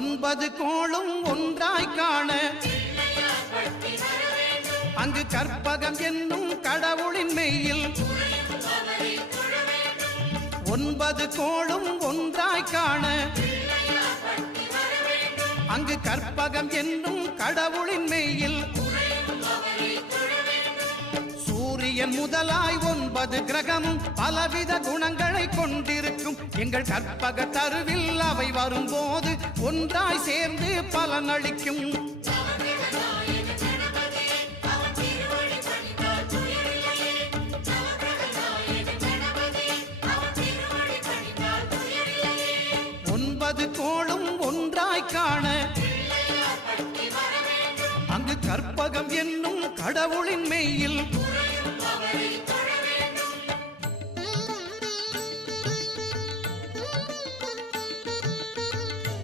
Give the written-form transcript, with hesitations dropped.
ஒன்பது கோளும் ஒன்றாய் காண அங்கு கற்பகம் என்னும் கடவுளின் மெய்யில் ஒன்பது கோளும் ஒன்றாய் காண அங்கு கற்பகம் என்னும் கடவுளின் மெய்யில் சூரியன் முதலாய் ஒன்பது கிரகமும் பலவித குணங்களை கொண்டிருக்கும் எங்கள் கற்பக தருவில் அவை வரும்போது ஒன்றாய் சேர்ந்து பலனளிக்கும். ஒன்பது கோளும் ஒன்றாய் காண அங்கு கற்பகம் என்னும் கடவுளின் மெய்யில்